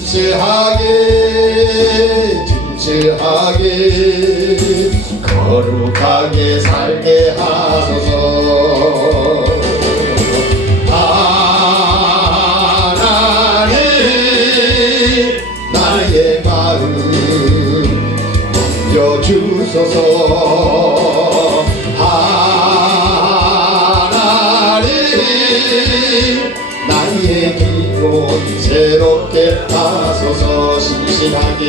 진실하게 진실하게 거룩하게 살게 하소서. 하나님 나의 길 영혼 새롭게 하소서 신실하게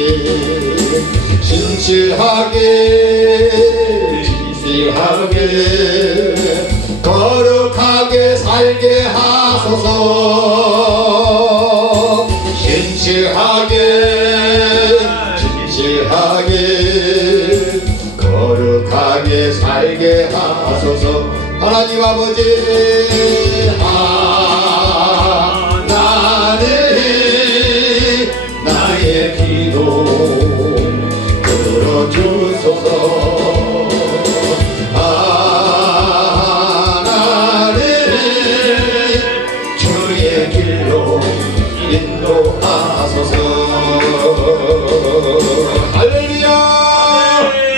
신실하게 신실하게 거룩하게 살게 하소서. 신실하게 신실하게 거룩하게 살게 하소서. 하나님 아버지 하 하소서. 할렐루야.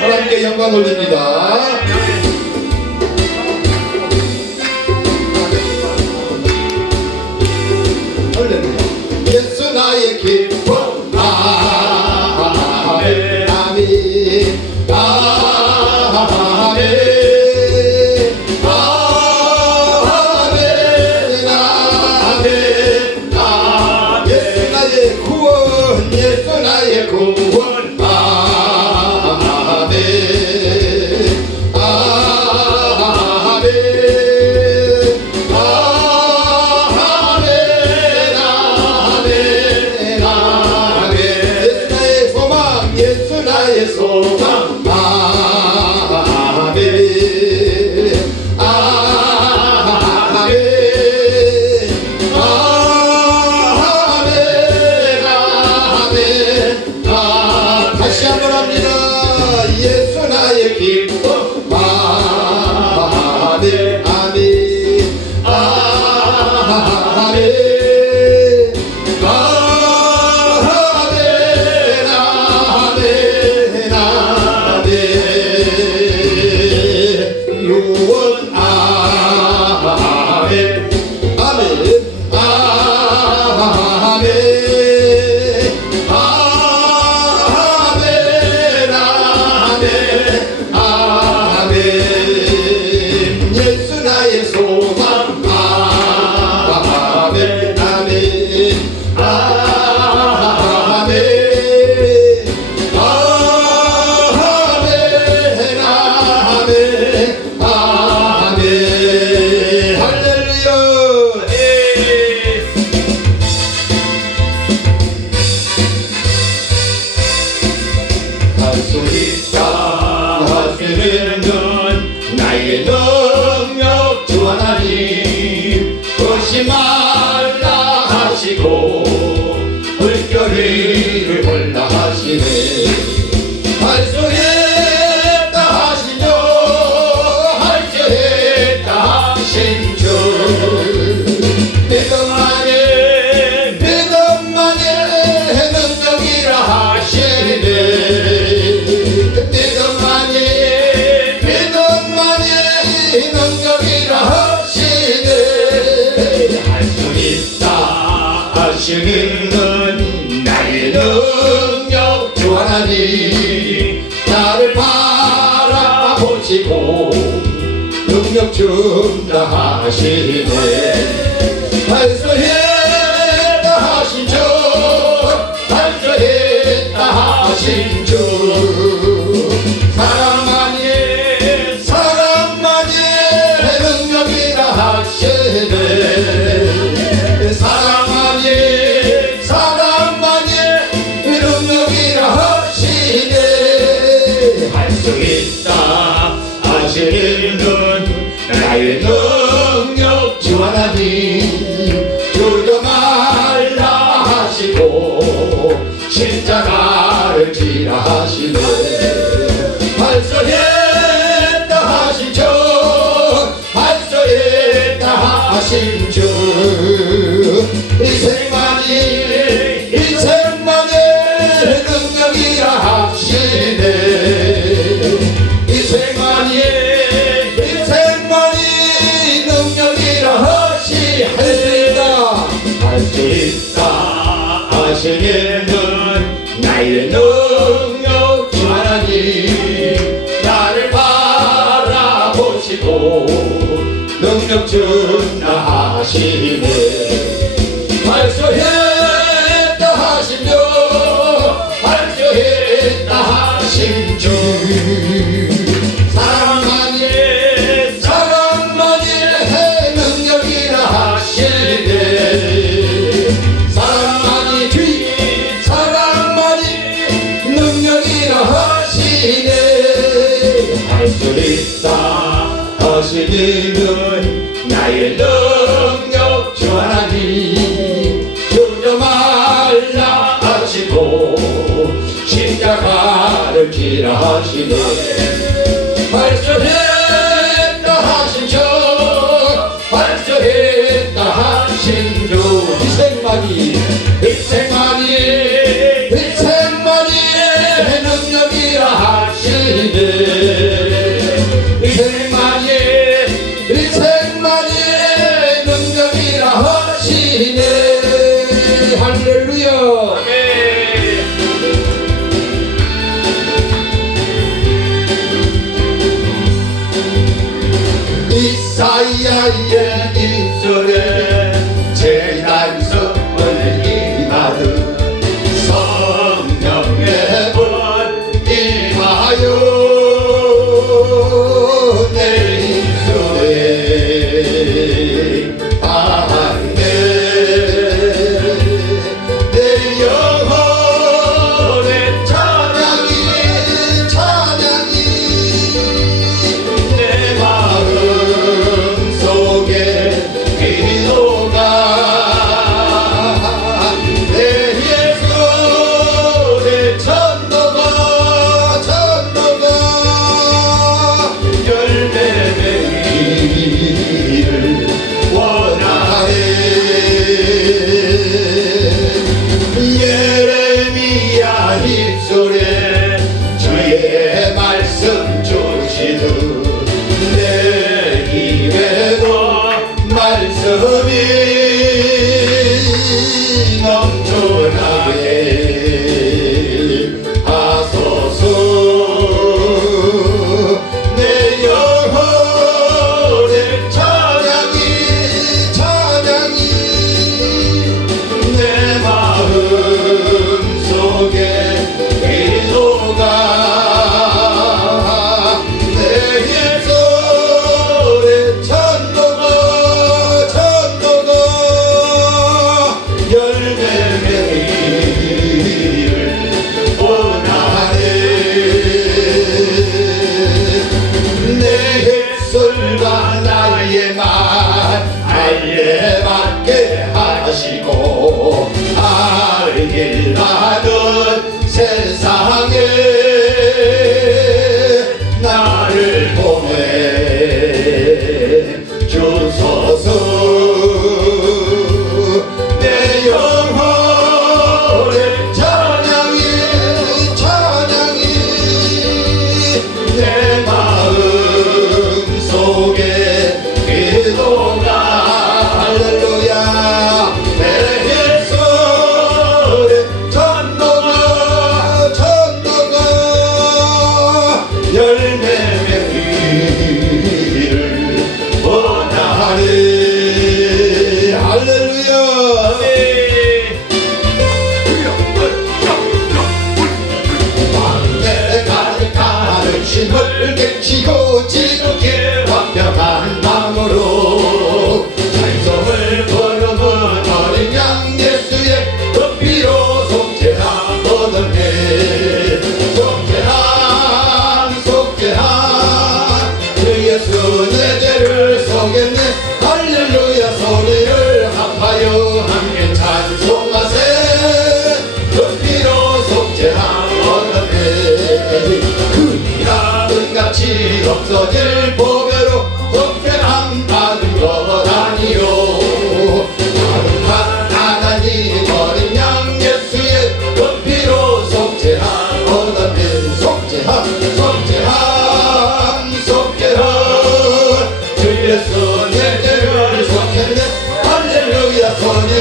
하나님께 영광 올립니다. 이룬다 하시네. 할수 있 what I mean. 하시네 She haşile 지가 California.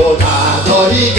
をたどり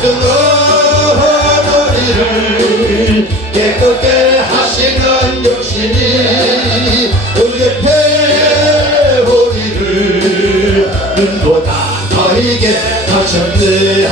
그노 우리를 깨끗게 하시는 육신이 우리의 패우리를 눈보다 더이게 하셨네